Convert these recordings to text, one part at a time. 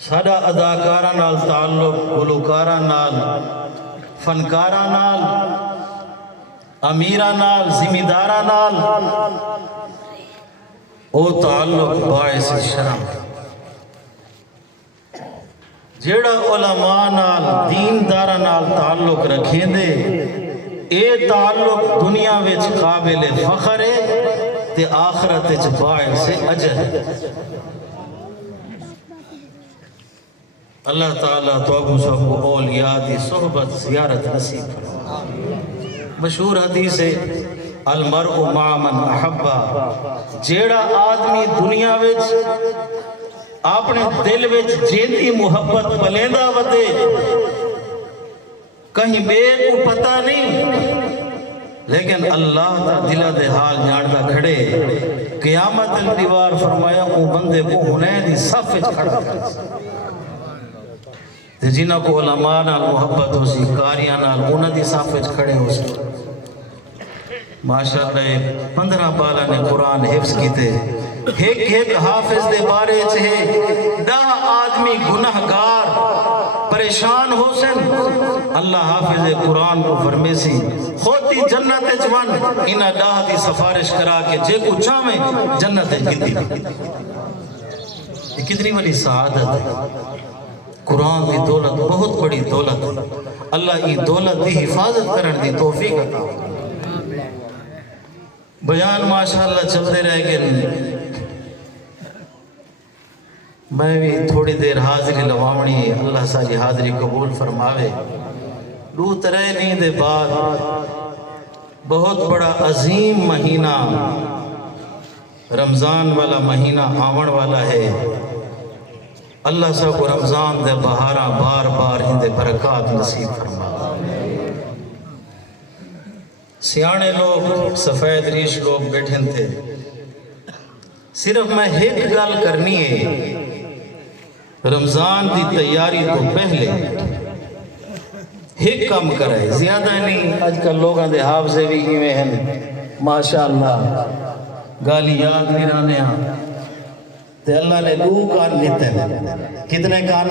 ساڈا اداکاراں نال تعلق، گلوکاراں نال، فنکاراں نال، امیراں نال، زمینداراں نال، او تعلق باعث شرم۔ جیڑا علماء نال، دینداراں نال تعلق رکھیں دے، اے تعلق دنیا وچ قابل فخر ہے تے آخرت وچ باعث اجر ہے۔ اللہ تعالیٰ تو سب اولیاء دی صحبت زیارت نصیب فرمائے۔ مشہور حدیث ہے المرء مع من احبا، جیڑا آدمی دنیا وچ اپنے دل وچ جیندی محبت پلیندہ ودے، کہیں بے کو پتہ نہیں، لیکن اللہ تا دلہ دے حال جاندہ کھڑے، قیامت دیوار فرمایا وہ بندے کو ہنے دی صف وچ کھڑا تے جنہ کو علماء نال محبت ہو سی، کاریاں نال انہاں دی صف وچ کھڑے ہو سی۔ ماشاءاللہ 15 بالا نے قرآن حفظ کیتے، ایک حافظ دے بارے چھے 10 آدمی گناہگار پریشان ہو سن، اللہ حافظ قرآن کو فرمے سی خودی جنت جوان انہا 10 دی سفارش کرا کے جے کو چاہمیں جنت گتی۔ یہ کتنی بڑی سعادت ہے، قرآن دی دولت بہت بڑی دولت ہے، اللہ کی دولت دی حفاظت کرن دی توفیق عطا۔ بیان ماشاءاللہ چلتے رہ گئے، میں بھی تھوڑی دیر حاضری لواؤنی ہے، اللہ ساری حاضری قبول فرماوے۔ لو ترے نہیں دے بعد بہت بڑا عظیم مہینہ رمضان والا مہینہ آون والا ہے۔ اللہ سب کو رمضان دے بہاراں بار بار ہندے برکات نصیب فرما۔ سیانے لوگ، سفید ریش لوگ بیٹھن تھے، صرف میں ایک گل کرنی ہے، رمضان دی تیاری تو پہلے ایک کام کرے، زیادہ نہیں۔ آج کل لوگاں دے حافظے بھی ہی ہیں ماشاءاللہ، گالی یاد نہیں رانے ہاں تے اللہ نے 2 کان نیتے ہیں، کتنے کان؟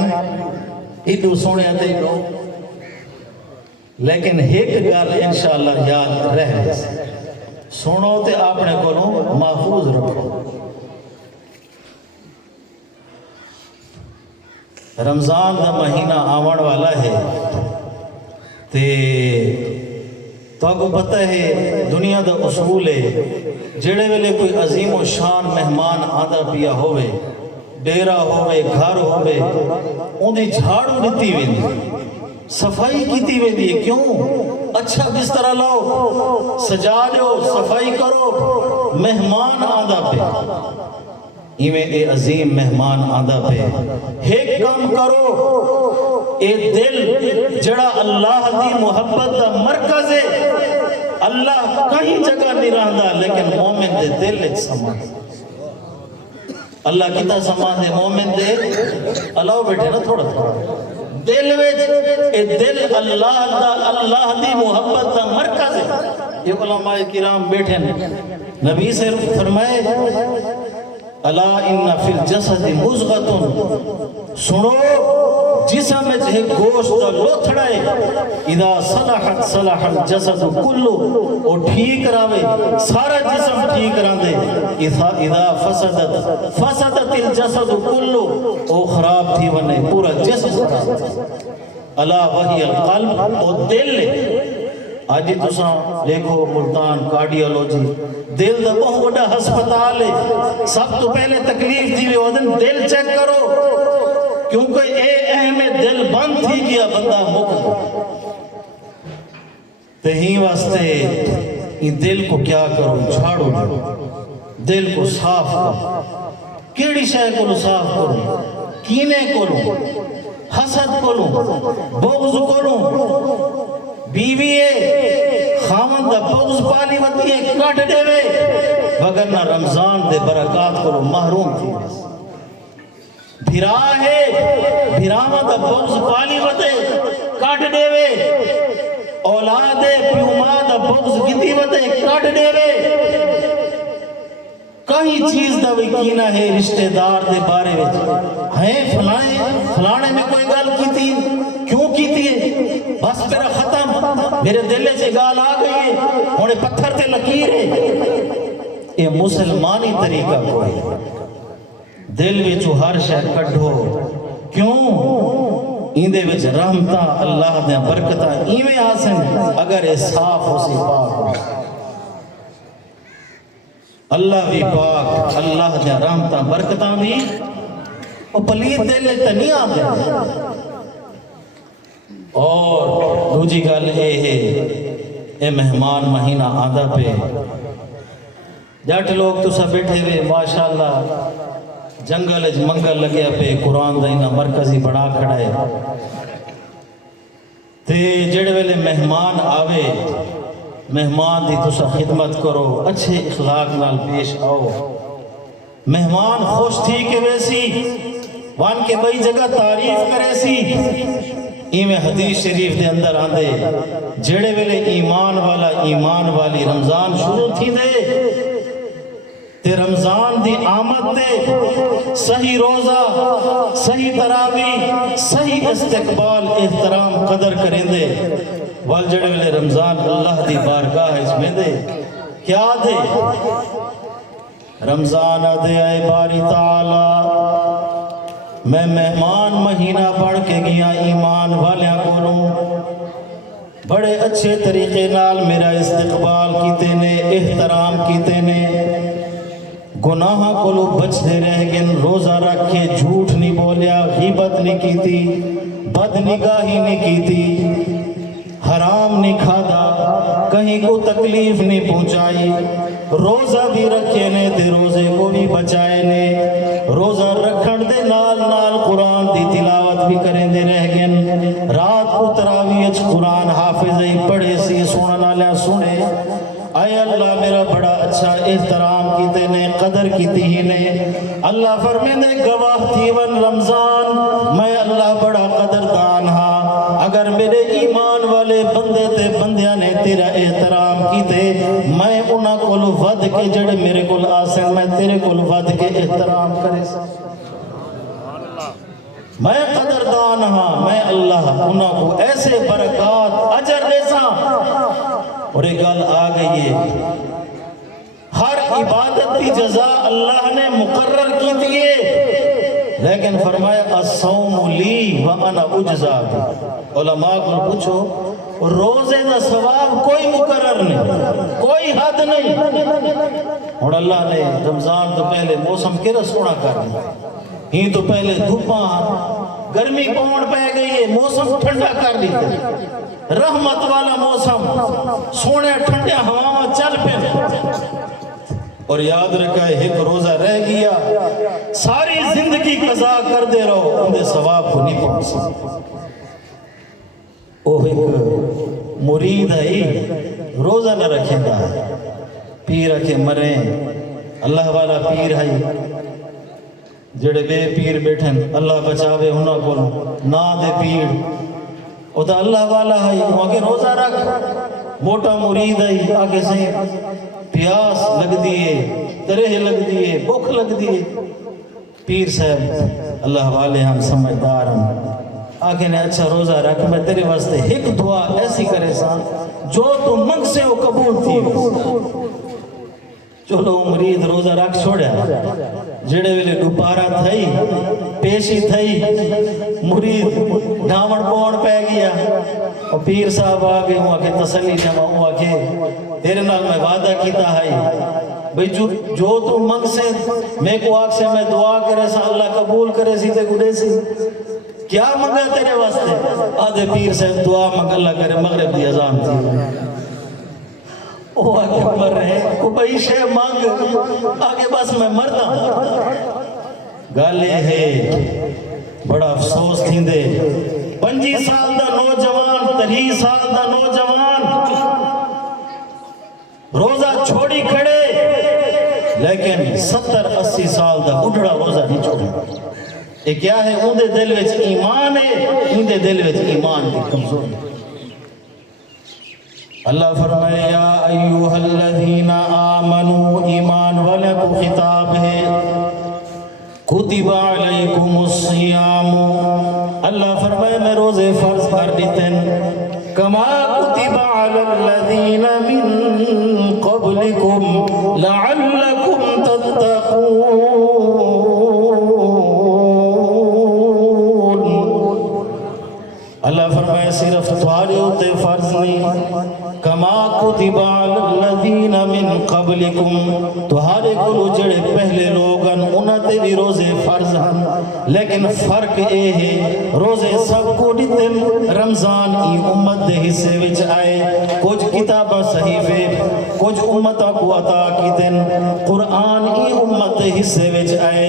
ایڈو سونے آتے ہی لوگ، لیکن ایک گل انشاءاللہ یاد رہے، سنو تے اپنے کو محفوظ رکھو۔ رمضان دا مہینہ آون والا ہے تے تو کو پتہ ہے دنیا دا اصول ہے، جڑے ویلے کوئی عظیم و شان مہمان آدھا پیا ہوئے، ڈیرہ ہوئے، گھر ہوئے، ان دی جھاڑو دیتی ہوئی، صفائی کیتی ہوئی، کیوں؟ اچھا بستر لاؤ، سجا دو، صفائی کرو، مہمان آدھا پہ، ایویں اے عظیم مہمان آدھا پہ ایک کام کرو، اے دل جڑا اللہ دی محبت دا مرکز ہے، اللہ کہیں جگہ نہیں رہندا لیکن مومن دے دل ایک سمان، اللہ کتا سمان دے مومن دے، اللہ بیٹھے نا تھوڑا دل ویچ، اے دل اللہ دی محبت دا مرکز ہے۔ یہ علماء کرام بیٹھے نبی سے فرمائے الا ان فی الجسد مضغۃ، سنو جسم میں ایک گوشت کا لوتھڑا ہے، اذا صلحت صلح الجسد کلو، او ٹھیک راوے سارا جسم ٹھیک راندے، اذا فسدت فسدت الجسد کلو، او خراب تھی ونے پورا جسم خراب۔ الا وہی القلب، او دل آج تساں دیکھو ملتان کارڈیالوجی دل دا بہت بڑا ہسپتال ہے، سب تو پہلے تکلیف تھی وہ دل چیک کرو، کیونکہ اے اہم دل بند تھی گیا بندہ مکہ تہی واسطے ان دل کو کیا کرو، جھاڑو دل کو صاف کرو، کیڑی شے کو صاف کرو، کینے کرو، حسد کرو، بغض کرو، بیویے خامن دا بغض پالی وطی ہے کٹ دے وے، وگرنہ رمضان دے برکات کو محروم تھی۔ بھرا ہے بھراما دا بغض پالی وطے کٹ دے وے، اولاد پیوما دا بغض گتی وطے کٹ دے وے، کہیں چیز دا بھی کینا ہے رشتہ دار دے بارے وچ ہیں فلانے میں کوئی گل کیتی کیوں کیتی ہے بس میرا ختم میرے دل سے گال آ گئی ہے ہونے پتھر تے لکیر ہے یہ مسلمانی طریقہ کوئی دل وچوں ہر شے کڈھو کیوں ایندے وچ رحمتاں اللہ دے برکتاں ایویں آسن اگر یہ صاف ہو سی پاک اللہ بھی پاک اللہ دے رحمتاں برکتاں بھی او پلید دل تے نہیں آندے اور دوجی گل اے مہمان مہینہ آندا پہ جٹ لوگ تو سب بیٹھے ہوئے ماشاءاللہ جنگل منگل لگیا پہ قرآن دائنا مرکزی بڑا کھڑا ہے تے جڑے ویلے مہمان آوے مہمان دی تسا خدمت کرو اچھے اخلاق نال پیش آؤ مہمان خوش تھی کہ ویسی وان کے بئی جگہ تعریف کرے سی ایمیں حدیث شریف دے اندر آندے جڑے ویلے ایمان والا ایمان والی رمضان شروع تھی دے تے رمضان دی آمد دے صحیح روزہ صحیح تراویح صحیح استقبال احترام قدر کریں دے وال جڑے ویلے رمضان اللہ دی بارگاہ اس میں دے کیا دے رمضان دے آئے باری تعالی میں مہمان مہینہ پڑھ کے گیا ایمان والیاں کولوں بڑے اچھے طریقے نال میرا استقبال کیتے نے احترام کیتے نے گناہ کولو بچتے رہ گن روزہ رکھ کے جھوٹ نہیں بولیا غیبت نہیں کیتی بد نگاہی نہیں کیتی حرام نہیں کھادا کہیں کو تکلیف نہیں پہنچائی روزہ بھی رکھے نے تے روزے کو بھی بچائے نے روزہ رکھن دے نال نال قرآن دی تلاوت بھی کریں دے رہ گن رات کو تراویح قرآن حافظ پڑھے سی سونا نالیا سنے اے اللہ میرا بڑا اچھا احترام کیتے نے قدر کیتی ہی نے اللہ فرمیندے گواہ تھی ون رمضان میں اللہ بڑا قدردان ہاں اگر میرے ایمان والے بندے تے بندیاں نے تیرا احترام کیتے میں انہاں کول ود کے جڑے میرے کول آسن میں تیرے کول ود کے احترام کرے سا میں قدردان ہاں میں اللہ انہاں کو ایسے برکات اجر دے سا اور ایک گل آ گئی ہے ہر عبادت کی جزا اللہ نے مقرر کی دیئے لیکن فرمایا الصوم لی وانا اجزا علماء کو پوچھو روزے دا ثواب کوئی مقرر نہیں کوئی حد نہیں اور اللہ نے رمضان تو پہلے موسم کیرا سونا کر دیا ہی تو پہلے دھوپاں گرمی پون پہ گئی ہے موسم ٹھنڈا کر دیتے رحمت والا موسم سونے ٹھنڈے ہوا چل پہ اور یاد رکھا ہے ایک روزہ رہ گیا ساری زندگی قضا کر دے رہو اندھے ثواب کو نہیں پہنچ سکتے وہ ایک مرید ہے روزہ نہ رکھیں گا پیر رکھے مریں اللہ والا پیر ہے جڑے بے پیر بیٹھیں اللہ بچاوے ہونا کو نا دے پیر وہ تو اللہ والا ہے وہ آگے روزہ رکھ موٹا مرید ہے آگے سے پیاس لگ دیئے ترہ لگ دیئے بھوک لگ دیئے پیر صاحب اللہ والے ہم سمجھدار ہم آگے نے اچھا روزہ رکھ میں تیرے واسطے ایک دعا ایسی کرے سا جو تو منگ سے وہ قبول تھی چلو مرید روزہ رکھ چھوڑیا جڑے ویلے دوپارہ تھئی پیشی تھئی مرید ڈھامن پون پہ گیا اور پیر صاحب آگے ہوا کہ تسلی جمع ہوا کہ تیرے نال میں وعدہ کیتا ہے بھئی جو تو منگ سے میں کو آگ سے میں دعا کرے سا اللہ قبول کرے سی تے گڑے سی کیا منگا تیرے واسطے آدھے پیر صاحب دعا منگ اللہ کرے مغرب دی اذان تھی وہ آگے مر رہے وہ بھئی شے مانگ آگے بس میں مرتا گالے ہے بڑا افسوس تھی دے 25 سال دا نوجوان 30 سال دا نوجوان روزہ چھوڑی کھڑے لیکن 70-80 سال دا اڑڑا روزہ نہیں چھوڑی یہ کیا ہے اندے دل وچ ایمان ہے اندے دل وچ ایمان کی کمزور ہے اللہ فرمائے یا ایوہ الذین آمنوا، ایمان والے کو خطاب ہے، کتب علیکم الصیام، اللہ فرمائے میں روزے فرض کر دیتے ہیں، کما کتب علی الذین من قبلکم لعلکم تتقون، اللہ فرمائے صرف تمہارے ہوتے فرض نہیں، کما کتب علی الذین من قبلکم، تمہارے کو جڑے پہلے لوگن انہاں تے بھی روزے فرض ہیں، لیکن فرق یہ ہے روزے سب کو دیتے، رمضان ای امت دے حصے وچ آئے، کچھ کتابہ صحیفے کچھ امتہ کو عطا کی دن، قرآن ای امت دے حصے وچ آئے،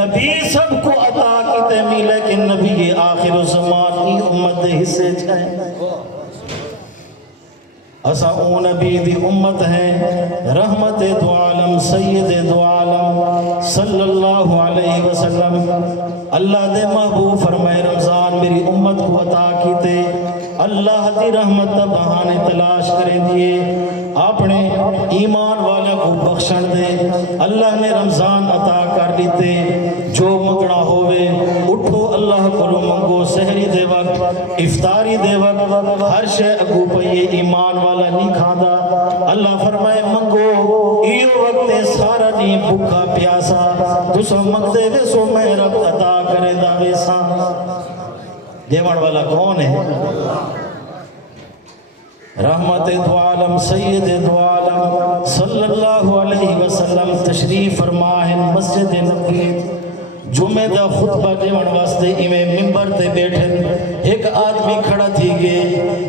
نبی سب کو عطا کی دن، لیکن نبی آخر الزمان ای امت دے حصے جائے، اسا اون نبی دی امت ہے، رحمت دو عالم سید دو عالم صلی اللہ علیہ وسلم، اللہ دے محبوب فرمائے رمضان میری امت کو عطا کیتے، اللہ دی رحمت دا بہانے تلاش کریں دیئے، اپنے ایمان والے کو بخشن دے، اللہ نے رمضان عطا کر دیتے، جو مگڑا ہوئے اٹھو اللہ کو منگو، سحری دے وقت افطاری دے وقت ہر شے اگو پئیے، ایمان والا نہیں کھادا، اللہ فرمائے منگو ایو وقت سارا نہیں بھوکا پیاسا، تسا مگدے وے سو میں رب عطا کرے دا ویسا، دیوان والا کون ہے؟ رحمت دو عالم سید دو عالم صلی اللہ علیہ وسلم تشریف فرمائن مسجد نبوی، جمعہ دا خطبہ دیوان واسطے امام منبر تے بیٹھن، ایک آدمی کھڑا تھی گے،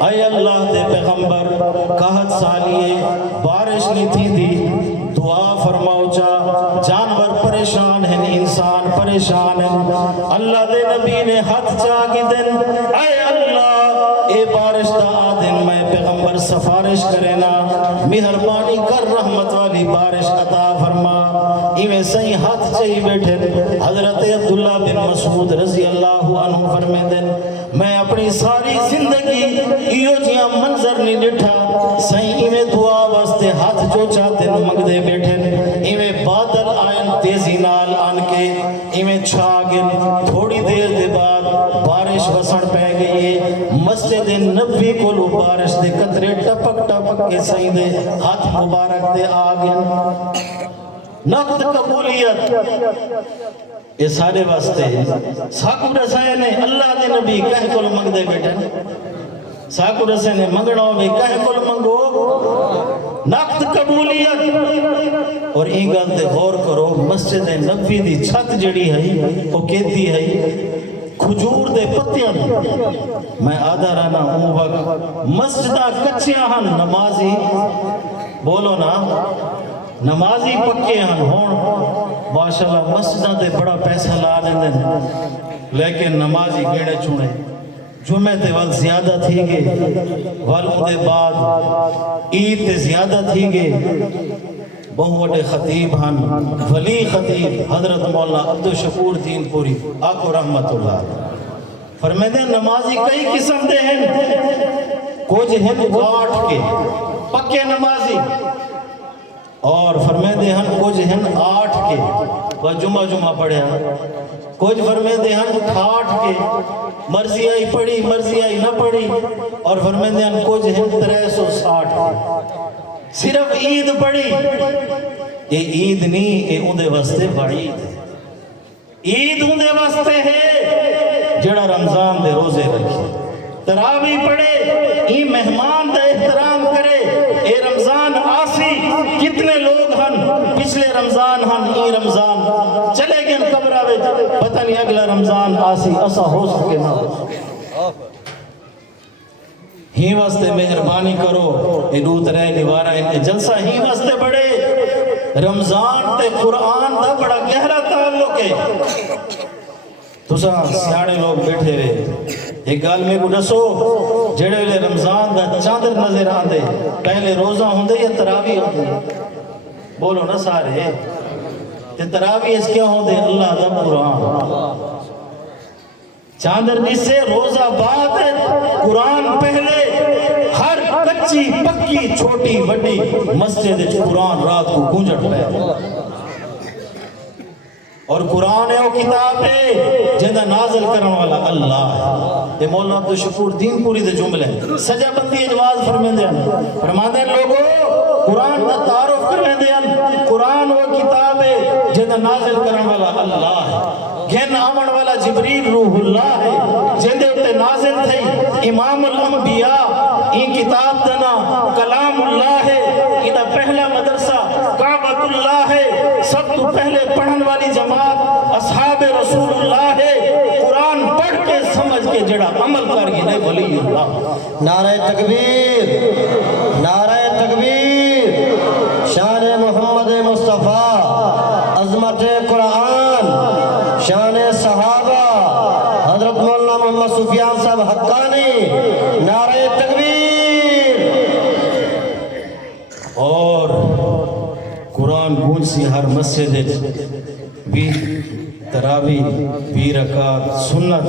اے اللہ دے پیغمبر کہت سالیے بارش نہیں تھی دی، دعا فرماؤ جا، جانور پریشان ہیں، انسان پریشان ہیں، اللہ دے نبی نے ہاتھ جاگی دن، اے اللہ اے بارش دا آدن میں پیغمبر سفارش کرینا، مہربانی کر رحمت والی بارش عطا فرما، ایویں صحیح ہاتھ چاہی بیٹھے، حضرت عبداللہ بن مسعود رضی اللہ عنہ فرمے دن، میں اپنی ساری زندگی ایو جیاں منظر نہیں ڈٹھا، صحیح ایویں دعا واسطے ہاتھ جو چاہتے منگ دے بیٹھے، ایویں بادل آئین تیزی نال آن کے، ایویں چھاگن، تھوڑی دیر دے بعد بارش وسن پہ گئی، مسجد نبوی کو لو بارش دے قطرے ٹپک ٹپک کے صحیح دے ہاتھ مبارک دے آگن، نقد قبولیت یہ سارے واسطے ساکو رسائے نے اللہ دے نبی کہہ کل منگ دے بیٹھے، ساکو رسائے نے منگڑوں میں کہہ کل منگو، نقد قبولیت، اور این گل دے غور کرو، مسجد نبوی دی چھت جڑی ہے وہ کہتی ہے کھجور دے پتیاں، میں آدھا رہنا ہوں وقت مسجدہ کچھیاں ہن، نمازی بولو نا نمازی پکے ہیں ہون، ماشاءاللہ مسجدہ دے بڑا پیسہ لا دیں، لیکن نمازی گیڑے چونے، جمعہ تے وال زیادہ تھی گے، والوں دے بعد عید تے زیادہ تھی گے، بہو وڈے خطیب ہن، ولی خطیب حضرت مولانا عبدالشکور دین پوری آقو رحمت اللہ فرمیدے نمازی کئی قسم دے ہیں، کچھ ہیں گاٹھ کے پکے نمازی، اور فرمیدے ہیں کچھ ہیں آٹھ کے وہ جمعہ پڑھیا، کچھ فرمیدے ہیں ٹھاٹھ کے مرضی آئی پڑھی مرضی آئی نہ پڑھی، اور فرمیدے ہیں کچھ ہیں 360 کے صرف عید پڑھی، یہ عید نہیں، یہ اندے واسطے وعید ہے، عید اندے واسطے ہے جڑا رمضان دے روزے رکھے، تراوی پڑھے، یہ مہمان دا احترام کرے، اے رمضان آسی، کتنے لوگ ہن پچھلے رمضان ہن، یہ رمضان چلے گئے قبرہ وچ، پتہ نہیں اگلا رمضان آسی ایسا ہو سکے نہ ہو، ہی واسطے مہربانی کرو، یہ دوت رہے نوارا ان جلسہ ہی واسطے بڑے، رمضان تے قرآن دا بڑا گہرا تعلق ہے، تو سیاڑے لوگ بیٹھے رہے، ایک گال میں کو نسو جڑے لے رمضان دا چاندر نظر آن دے، پہلے روزہ ہوں دے یا تراوی ہوں دے، بولو نا سارے، تے تراوی اس کیا ہوں دے اللہ دا قرآن، چاندر نسے روزہ بعد قرآن پہلے، ہر کچی پکی چھوٹی بڑی مسجد قرآن رات کو گونجٹ پہ اور قرآن ہے وہ کتاب ہے جہاں نازل کرنے والا اللہ ہے۔ یہ مولانا عبد الشکور دین پوری دے جملے ہیں سجا بندی اجواز فرمیندے ہیں فرماندے ہیں لوگوں قرآن کا تعارف کرویندے ہیں قرآن وہ کتاب ہے جہاں نازل کرنے والا اللہ ہے گھن آمن والا جبریل روح اللہ ہے جہاں اتے نازل تھئی امام الانبیاء این کتاب دنا کلام اللہ ہے انہا پہلا مدرسہ کعبۃ اللہ ہے سب تو پہلے پڑھن والی جماعت اصحاب رسول اللہ ہے قرآن پڑھ کے سمجھ کے جڑا عمل کر گی نہیں ولی اللہ۔ نعرہ تکبیر نعرہ تکبیر شان محمد مصطفیٰ عظمت قرآن شان صحابہ حضرت مولانا محمد سفیان صاحب حقانی نعرہ تکبیر۔ اور قرآن گونج سی ہر مسجد بھی تراوی بھی رکعت سنت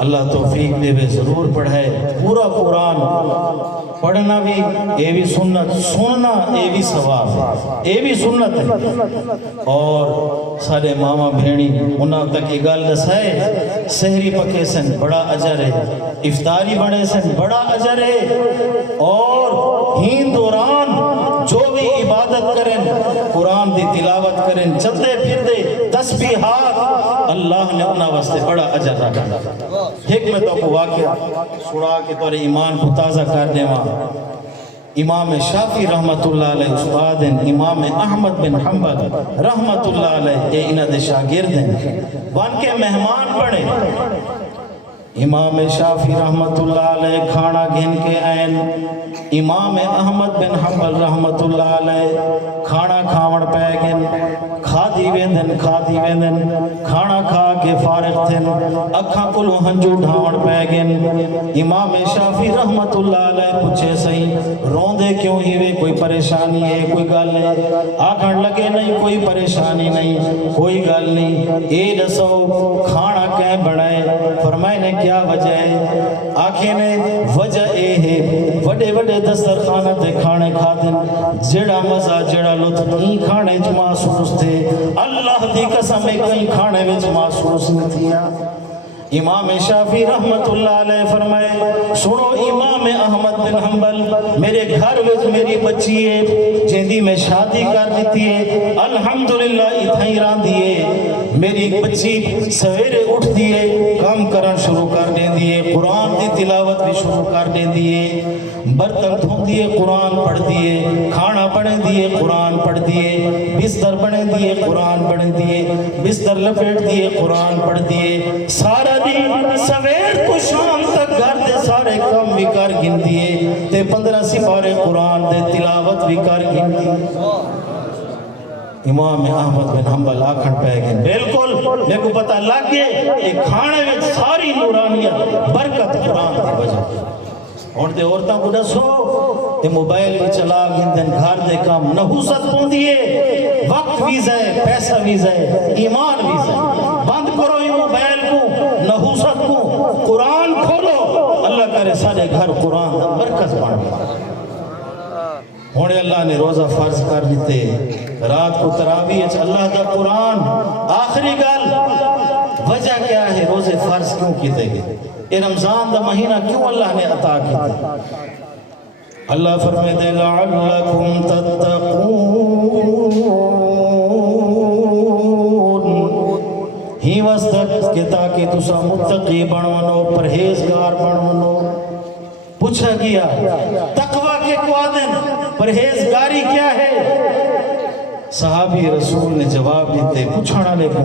اللہ توفیق دے وے ضرور پڑھائے پورا قرآن پڑھنا بھی اے بھی سنت سننا اے بھی ثواب اے بھی سنت ہے۔ اور سارے ماما بھینی انہاں تک یہ گل دسائے سحری پکے سن بڑا اجر ہے افطاری بڑے سن بڑا اجر ہے اور ہین دوران جو بھی عبادت کریں قرآن دی تلاوت کریں چلتے پھر دے تسبیحات اللہ نے اپنا واسطے بڑا اجر رکھا۔ حکمتوں کو واقعہ سنا کے طور ایمان کو تازہ کر دے وہاں امام شافی رحمت اللہ علیہ استاد ہیں امام احمد بن حنبل رحمت اللہ علیہ یہ انہ دے شاگرد ہیں بان کے مہمان پڑے امام شافی رحمت اللہ علیہ کھانا گھن کے آئین امام احمد بن حنبل رحمت اللہ علیہ کھانا کھاون پہ گن کھادی ویندن کھانا کھا کے فارغ تھن اکھاں کلو ہنجو ڈھاون پہ گن امام شافی رحمت اللہ علیہ پوچھے صحیح روندے کیوں ہی وے کوئی پریشانی ہے کوئی گل ہے آکھن لگے نہیں کوئی پریشانی نہیں کوئی گل نہیں اے دسو کھانا کہیں بڑھائے فرمائے نے کیا وجہ ہے آنکھیں نے وجہ اے ہے وڈے وڈے دسترخانہ تے کھانے کھادن جڑا مزہ جڑا لطف نہیں کھانے چ محسوس تھے اللہ دی قسم کہیں کھانے وچ محسوس نہیں تھیا۔ امام شافی رحمت اللہ علیہ فرمائے سنو امام احمد بن حنبل میرے گھر وچ میری بچی ہے جیندی میں شادی کر دیتی ہے الحمدللہ اتھائی ران دیئے میری بچی سویرے اٹھ دیئے کام کرن شروع کر دیں دیئے قرآن دی تلاوت بھی شروع کر دیں دیئے برتن دھون دیئے قرآن پڑھ دیئے کھانا بڑھیں دیئے قرآن پڑھ دیئے بستر بڑھیں دیئے قرآن پڑھ دیئے بستر لپیٹ دیئے قرآن پڑھ دیئے سارا دن سویر کو شام تک گھر دے سارے کام بھی کر گن دیئے تے 15 سپارے قرآن دے تلاوت بھی کر گن دیئے۔ امام احمد بن حنبل آکھن پہ گئے بالکل میرے کو پتہ لگ گئے ایک کھانے میں ساری نورانیت برکت قرآن دی وجہ اور دے عورتوں کو دسو تے موبائل بھی چلا گندن گھر دے کام نحوست کون دیئے وقت ویزا ہے پیسہ ویزا ہے ایمان ویزا ہے بند کرو یہ موبائل کو نحوست کو قرآن کھولو اللہ کرے سارے گھر قرآن دا برکت بن گیا۔ ہونے اللہ نے روزہ فرض کر دیتے رات کو تراویح اللہ دا قرآن آخری گل وجہ کیا ہے روزے فرض کیوں کیتے گئے یہ رمضان دا مہینہ کیوں اللہ نے عطا کیتے اللہ فرمائے دے لعلکم تتقون ہی واسطہ کہ تاکہ تسا متقی بنونو پرہیزگار بنونو پوچھا گیا تقوی کے قوادن پرہیزگاری کیا ہے صحابی رسول نے جواب دیتے پوچھانا لے کو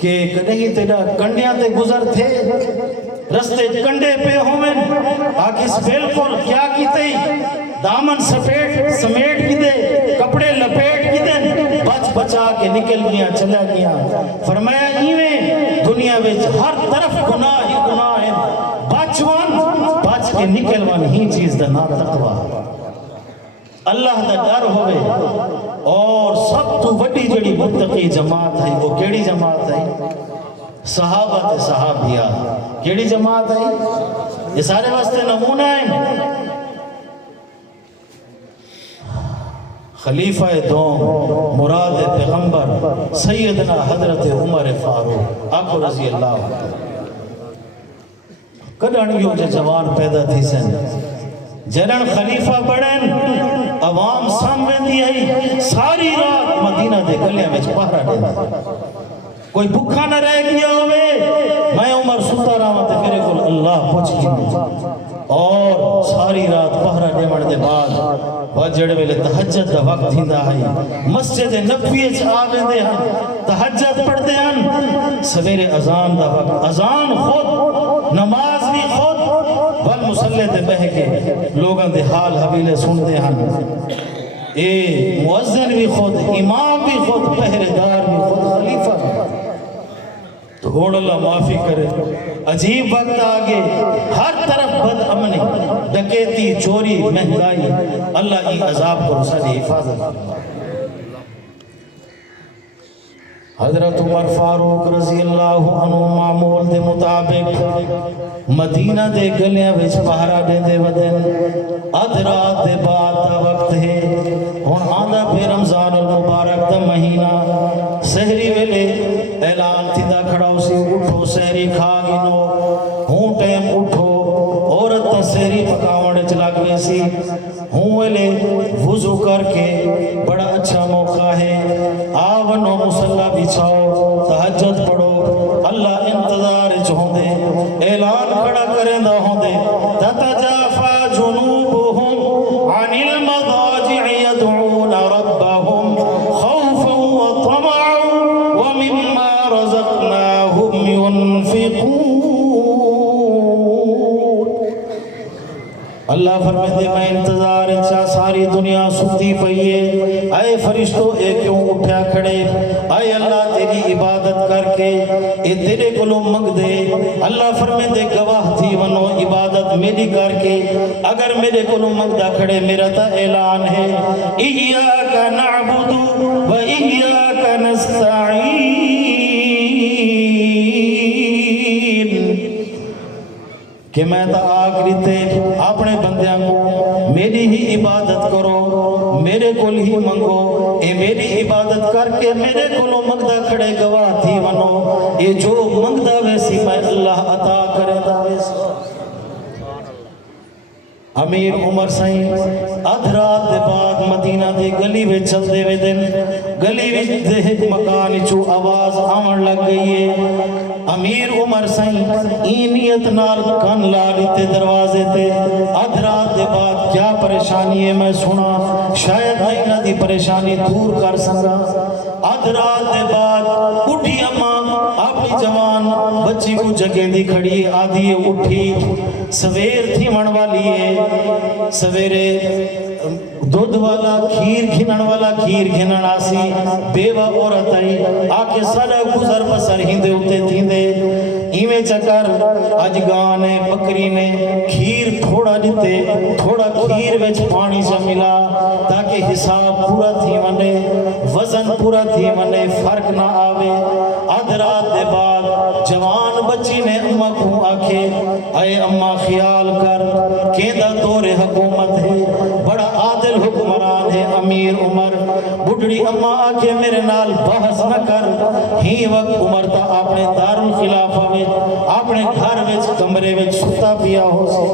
کہ کدہیں تیرا کنڈیاں تے گزر تھے رستے کنڈے پہ ہومن آکس بالکل کیا کیتے دامن سمیٹ کی دے کپڑے لپیٹ کی دے بچ بچا کے نکل گیا چلا گیا فرمایا ایویں دنیا میں ہر طرف گناہ ہی گناہ ہے بچ کے نکلوان ہی چیز دا نا تقوی اللہ دا ڈر ہوئے اور سب تو وڈی جڑی متقی جماعت ہے وہ کیڑی جماعت ہے صحابہ تے صحابیہ کیڑی جماعت ہے یہ سارے واسطے نمونہ ہیں۔ خلیفہ دوم مراد پیغمبر سیدنا حضرت عمر فاروق آقا رضی اللہ عنہ کڈانیوں جو جوان پیدا تھی سن جنن خلیفہ بڑھن عوام سامنے دی آئی ساری رات مدینہ دے گلیاں میں پہرا دینا کوئی بھکھا نہ رہ گیا ہوئے میں عمر ستا رہا تے میرے کو اللہ پوچھ گئی اور ساری رات پہرا دیمن دے بعد وجڑ ویلے تہجد دا وقت ہیندا ہے مسجد نبوی وچ آوندے ہن تہجد پڑھدے ہن سویرے اذان دا وقت اذان خود نماز بھی خود ول مصلی تے بہ کے لوگاں دے حال حویلے سندے ہن اے مؤذن بھی خود امام بھی خود پہرے دار بھی خود خلیفہ بھی تو ہوڑ اللہ معافی کرے عجیب وقت آگے ہر طرف بد امنی ڈکیتی چوری مہنگائی اللہ کی عذاب کو رسالی حفاظت حضرت عمر فاروق رضی اللہ عنہ معمول دے مطابق مدینہ دے گلیاں وچ پہرا دے دے ودن ادرات دے بعد دا وقت ہے ہن آندا پہ رمضان المبارک دا مہینہ سحری ویلے اعلان تھی دا کھڑا اسی اٹھو سحری کھا گنو ہوں ٹیم اٹھو عورت تا سحری پکاوڑ چلا گئے سی ہوں ویلے وضو کر کے بڑا اچھا موقع ہے آونو مسلح بچھاؤ تہجد پڑھو اللہ انتظار چوندے اعلان کھڑا کریں دا ہوندے تتجافا جنوبهم عن المضاجع يدعون ربهم خوفا وطمعا ومما رزقناهم ينفقون اللہ فرمائے دے میں انتظار اچھا ساری دنیا ستی پئیے اے فرشتوں اے کیوں اٹھا کھڑے اے اللہ تیری عبادت کر کے اے تیرے کلو منگ دے اللہ فرمائے دے گواہ تھی ونو عبادت میری کر کے اگر میرے کلو منگ دا کھڑے میرا تا اعلان ہے ایاک نعبد و ایاک نستعین کہ میں تا آخری تے اپنے بندیاں کو میری ہی عبادت کرو میرے کل ہی منگو اے میری عبادت کر کے میرے کلو مگدہ کھڑے گواہ تھی ونو اے جو مگدہ ویسی میں اللہ عطا کرے دا ویسی امیر عمر سائیں ادھرات دے بعد مدینہ دے گلی وچ چل دے وے دن گلی وچ دے مکان چو آواز آن لگ گئی ہے امیر عمر سائیں اینیت نال کن لالی تے دروازے تے ادھرات دے بعد کیا پریشانی ہے میں سنا شاید نہیں نہ دی پریشانی دور کر سکا ادھرات دے بعد اٹھی اماں اپنی جوان بچی کو جگہ دی کھڑی آدھی اٹھی سویر تھی من والی ہے سویرے دودھ والا کھیر کھنن والا کھیر کھنن آسی بیوہ عورت آئی آکے سارا گزر بسر ہندے ہوتے تھیندے ایویں چکر آج گانے بکری نے کھیر تھوڑا دیتے تھوڑا کھیر وچ پانی سے ملا تاکہ حساب پورا تھی منے وزن پورا تھی منے فرق نہ آوے آدھرات دے بعد جوان بچی نے اماں کو آکھے اے اماں خیال کر کیندہ دور حکومت ہے بڑا عادل حکمران ہے امیر عمر بڑھڑی اماں آکھے میرے نال بحث نہ کر ہی وقت عمر تا اپنے دارالخلافہ میں اپنے گھر وچ کمرے وچ ستا پیا ہو سی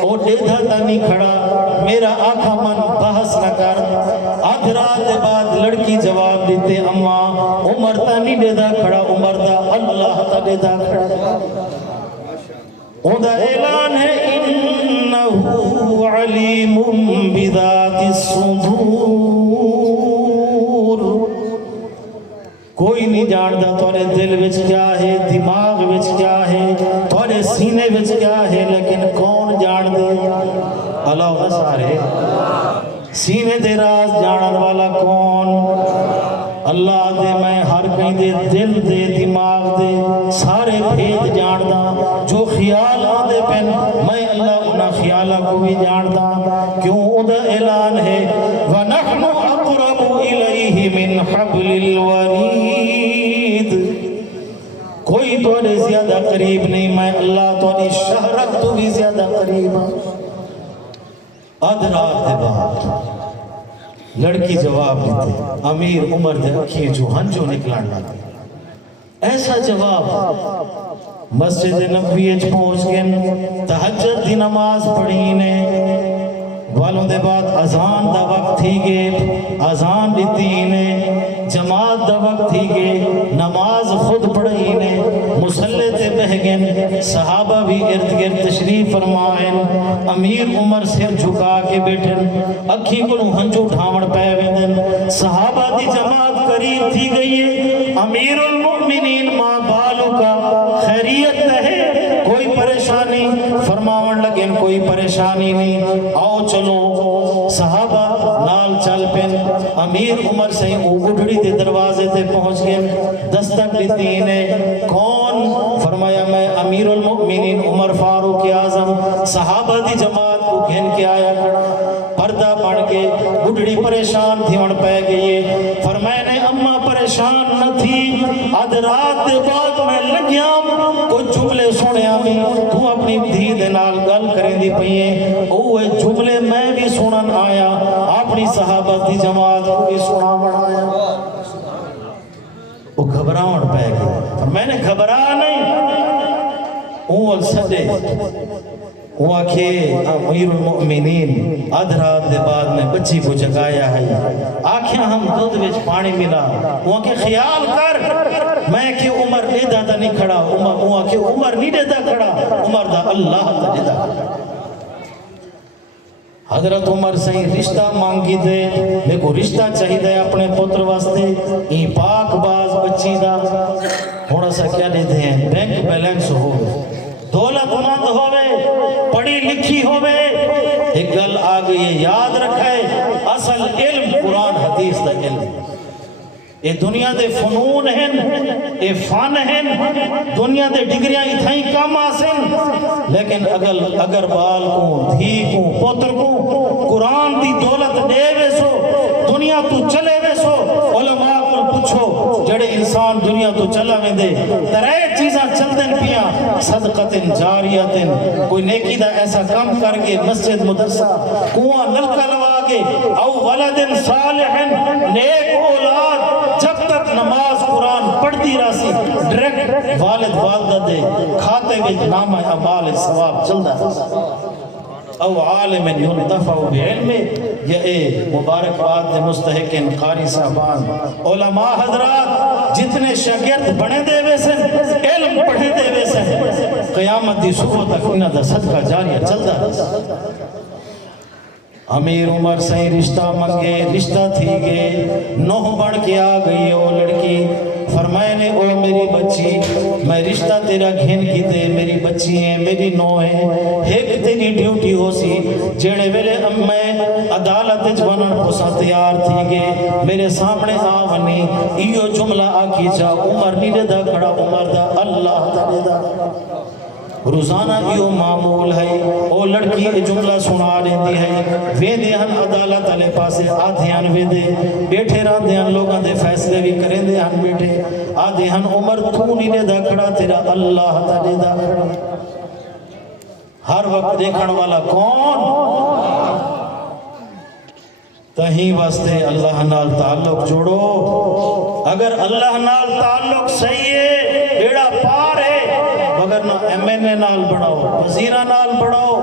او ڈیدھا تا نہیں کھڑا میرا آنکھا من بحث نہ کر آدھ رات دے بعد لڑکی جواب دیتے اماں عمر تا نہیں ڈیدھا کھڑا عمر تا اللہ تا ڈیدھا کھڑا اُنہا اعلان ہے انہو علیم بذات الصدور کوئی نہیں جاندہ تورے دل وچ کیا ہے دماغ وچ کیا ہے تورے سینے وچ کیا ہے لیکن کون جان دے اللہ نہ سارے سینے دے راز جانن والا کون اللہ دے میں ہر کہیں دے دل دے دماغ دے سارے بھید جاندہ جو خیال آدھے پہن میں اللہ انہا خیالہ کو بھی جاندہ کیوں ادھا اعلان ہے وَنَحْنُ أَقْرَبُ إِلَيْهِ مِنْ حَبْلِ الْوَرِيدِ کوئی توڑے زیادہ قریب نہیں، میں اللہ تاری شہرت تو بھی زیادہ قریب ہوں۔ اد رات دے بعد لڑکی جواب دیتے، امیر عمر دے اکھی جو ہنجو نکلان لگے۔ ایسا جواب مسجد نبوی اچ پہنچ گئے، تہجد دی نماز پڑھی نے، والوں دے بعد اذان دا وقت تھی گئے، اذان دیتی نے، جماعت دا وقت تھی گئے، نماز خود پڑھی نے، مسلح تے بہ گئے، صحابہ بھی ارد گرد تشریف فرمائیں، امیر عمر سر جھکا کے بیٹھن، اکھی کو ہنجو ٹھاوڑ پہ ویندن، صحابہ دی جماعت قریب تھی گئی ہے، امیر المؤمنین ماں بالو کا خیریت ہے، کوئی پریشانی؟ فرماون لگن کوئی پریشانی نہیں، آؤ چلو۔ صحابہ نال چل پین، امیر عمر سے او گھڑی دے دروازے تے پہنچ گئے، دستک دیتی نے، کون؟ فرمایا میں امیر المؤمنین عمر فاروق اعظم۔ صحابہ دی جماعت کو گھن کے آیا کھڑا، پردہ پڑھ کے گھڑی پریشان تھی وڑ پہ گئی، فرمایا نے اماں پریشان نہ تھی، آدھ رات دے بعد میں لگیا کوئی جملے سنیا میں، تو اپنی دھی دے نال گل کریں دی پئیے، اوہ جملے میں بھی سنن آیا، اپنی صحابہ دی جماعت کو بھی سنا بڑھایا۔ وہ گھبراؤن پہ گئی، میں نے گھبرا نہیں، اول سدے وہ آکھے امیر المؤمنین آدھ رات دے بعد میں بچی کو جگایا ہے، آکھیں ہم دودھ وچ پانی ملا، وہ آکھے خیال کر، میں کہ عمر نیدہ دا نہیں کھڑا، وہ آکھے عمر نہیں نیدہ کھڑا، عمر دا اللہ دا نیدہ کھڑا۔ حضرت عمر سے رشتہ مانگی دے، دیکھو رشتہ چاہی دے اپنے پتر واسطے، ای پاک باز بچی دا، تھوڑا سا کیا لیتے ہیں، بینک بیلنس ہو، دولت مند ہوئے، پڑھی لکھی ہوئے، ایک گل آگئی ہے یاد رکھے، اصل علم قرآن حدیث دا علم، اے دنیا دے فنون ہیں، اے فن ہیں، دنیا دے ڈگریاں اتھائیں کم آسن، لیکن اگر بال کو، دھی کو، پتر کو قرآن دی دولت دے ویسو، دنیا تو چلے ویسو، علماء کو پوچھو جڑے انسان دنیا تو چلا میں دے، ترے چیزاں چل دن پیا، صدقت جاریت، کوئی نیکی دا ایسا کام کر کے مسجد مدرسہ کنواں نلکا لوا کے، او ولد صالح نیک اولاد، جب تک نماز قرآن پڑھتی راسی ڈائریکٹ والد والدہ دے کھاتے میں نامہ اعمال ثواب چلتا ہے، او عالم ينتفع بعلم، یہ مبارک بات دے مستحقین قاری صاحبان علماء حضرات جتنے شاگرد بنے دے ویسن علم پڑھے دے ویسن قیامت دی صبح تک انہاں دا صدقہ جاریہ چلتا ہے۔ امیر عمر سے رشتہ منگے، رشتہ تھی گئے، نوہ بڑھ کے آ گئی وہ لڑکی، فرمائے نے او میری بچی، میں رشتہ تیرا گھن کی دے، میری بچی ہیں، میری نو ہے، ایک تیری ڈیوٹی ہو سی، جڑے ویلے میں عدالت جوانن پوسا تیار تھی گئے، میرے سامنے آونی، ایو جملہ آکی جا، عمر نہیں دا کھڑا، عمر دا اللہ دا دا روزانہ ایو معمول ہے، او لڑکی جملہ سنا لیندی ہے، ویدے ہن عدالت علیہ پاسے آدھے ہن ویدے، بیٹھے رہن دے ہن لوگاں دے فیصلے بھی کریں دے ہن بیٹھے، آدھے ہن عمر تو نہیں دے دا کھڑا، تیرا اللہ تا دے دا کھڑا۔ ہر وقت دیکھن والا کون؟ تہیں واسطے اللہ نال تعلق جوڑو، اگر اللہ نال تعلق صحیح ہے بیڑا پار ہے، مگر نہ ایم این اے نال بڑھاؤ، وزیرہ نال بڑھاؤ،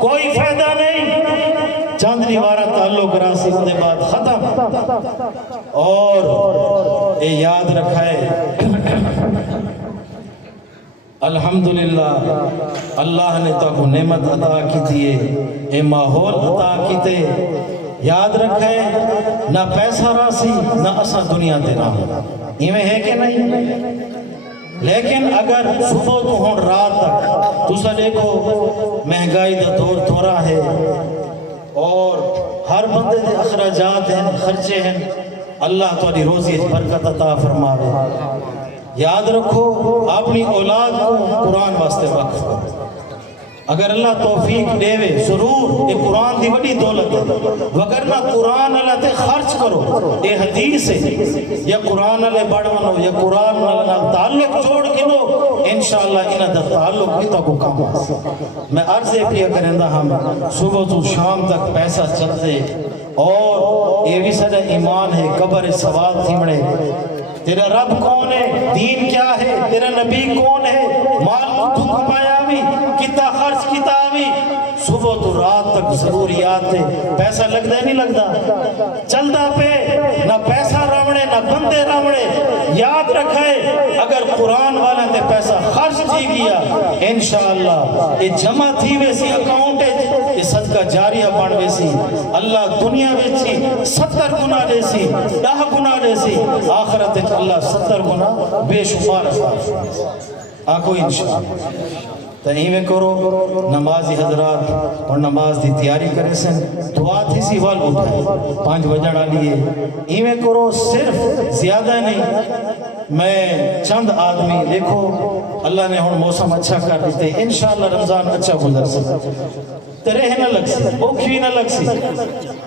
کوئی فائدہ نہیں، چاندنی وارہ تعلق راسی دے بعد ختم۔ اور اے یاد رکھائے الحمدللہ اللہ نے تو کو نعمت عطا کی تھی، اے ماحول عطا کی تے، یاد رکھے نہ پیسہ راسی نہ اسا دنیا دے رہا، یہ میں ہے کہ نہیں؟ لیکن اگر صبح تو ہون رات تک تو سا دیکھو مہنگائی دا دور تھورا ہے، اور ہر بندے دے اخراجات ہیں، خرچے ہیں، اللہ تو علی روزی برکت عطا فرماوے۔ یاد رکھو اپنی اولاد کو قرآن واسطے وقف کرو، اگر اللہ توفیق دے ضرور یہ قرآن دی بڑی دولت ہے وگرنہ قرآن اللہ تے خرچ کرو یہ حدیث ہے یا قرآن اللہ بڑھانو یا قرآن اللہ تعلق جوڑ کنو انشاءاللہ انہ دا تعلق بھی تاکو کام میں عرضے پیا کرندہ ہم صبح تو شام تک پیسہ چلتے اور یہ بھی سارا ایمان ہے قبر سوال تھیمڑے تیرا رب کون ہے دین کیا ہے تیرا نبی کون ہے مال تو کمایا بھی کتا خرچ کتا بھی صبح تو رات تک ضروریات ہے پیسہ لگتا ہے نہیں لگتا چلتا پہ نہ پیسہ راوڑے نہ بندے راوڑے یاد رکھے اگر قرآن والے تے پیسہ خرچ تھی گیا انشاءاللہ یہ جمع تھی ویسی اکاؤنٹ ہے یہ صدقہ جاریہ بان ویسی اللہ دنیا ویسی 70 گناہ دے سی 10 گناہ دے سی آخرت اللہ 70 گناہ بے شمار آنکھو انشاءاللہ تو ایویں کرو نمازی حضرات اور نماز دی تیاری کرے سن دعا تھی سی وال اٹھائے 5 بجن آلیے ایویں کرو صرف زیادہ نہیں میں چند آدمی دیکھو اللہ نے ہون موسم اچھا کر دیتے انشاءاللہ رمضان اچھا گزر سکتا ترے نہ لگ سی بوکھی نہ لگ سی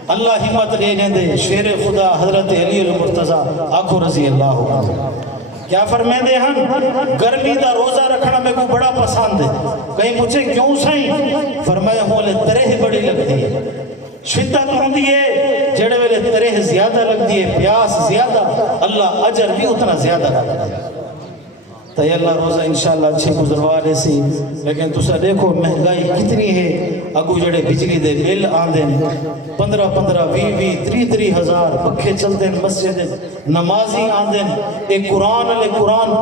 اللہ ہمت لینے دے شیر خدا حضرت علی المرتضی آنکھو رضی اللہ عنہ کیا فرمائے دے ہم گرمی دا روزہ رکھنا میں کو بڑا پسند ہے کہیں پوچھے کیوں سائیں فرمائے ہولے ترہ بڑی لگ دیئے شدت ہوں دیئے جڑے ویلے ترہ زیادہ لگ دیئے پیاس زیادہ اللہ اجر بھی اتنا زیادہ لگ دیئے تو یہ اللہ روزہ انشاءاللہ اچھے گزروا رہے سی لیکن تُسا دیکھو مہنگائی کتنی ہے اگو جڑے بجلی دے بل آندے 15 20 ہزار پکھے چلتے ہیں مسجد نمازی آندے ایک قرآن علیہ قرآن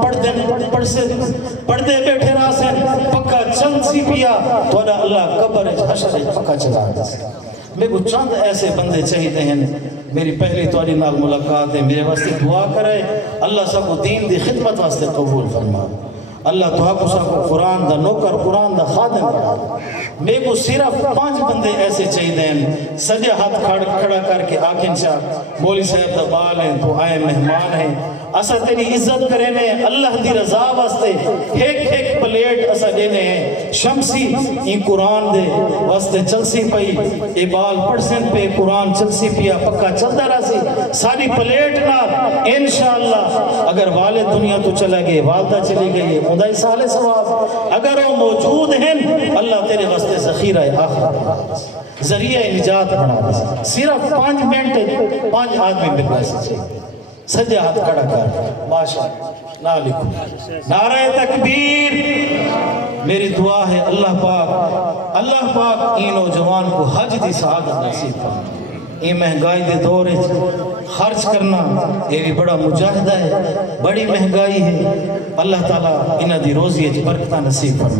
پڑھتے بیٹھے راسیں پکا چند سی پیا تو اللہ قبر حشر پکا چلا دے میں کو چند ایسے بندے چاہیے ہیں میری پہلی تواری نال ملاقات ہے میرے واسطے دعا کرے اللہ سب کو دین دی خدمت واسطے قبول فرما اللہ تو آپ سب کو قرآن دا نوکر قرآن دا خادم بنا میں کو صرف 5 بندے ایسے چاہیے ہیں سجے ہاتھ کھڑا کر کے آنکھیں چاہ مولی صاحب دا بال ہیں تو آئے مہمان ہیں اسا تیری عزت کرنے اللہ دی رضا واسطے ایک پلیٹ اسا دینے ہیں شمسی این قرآن دے واسطے چلسی پئی اے بال پڑسن پہ قرآن چلسی پیا پکا چلتا رہا سی ساری پلیٹ نہ انشاءاللہ اگر والد دنیا تو چلا گئے والدہ چلی گئی خدای سال ثواب اگر وہ موجود ہیں اللہ تیرے واسطے ذخیرہ آخرت ذریعہ نجات بنا دے صرف 5 منٹ 5 آدمی ملنا چاہیے سجے ہاتھ کھڑا کر ماشاء نعرہ تکبیر میری دعا ہے اللہ پاک این نوجوان کو حج دی سعادت نصیب فرمائے یہ مہنگائی دے دور خرچ کرنا یہ بھی بڑا مجاہدہ ہے بڑی مہنگائی ہے اللہ تعالیٰ انہ دی روزی برکتہ نصیب فرمائے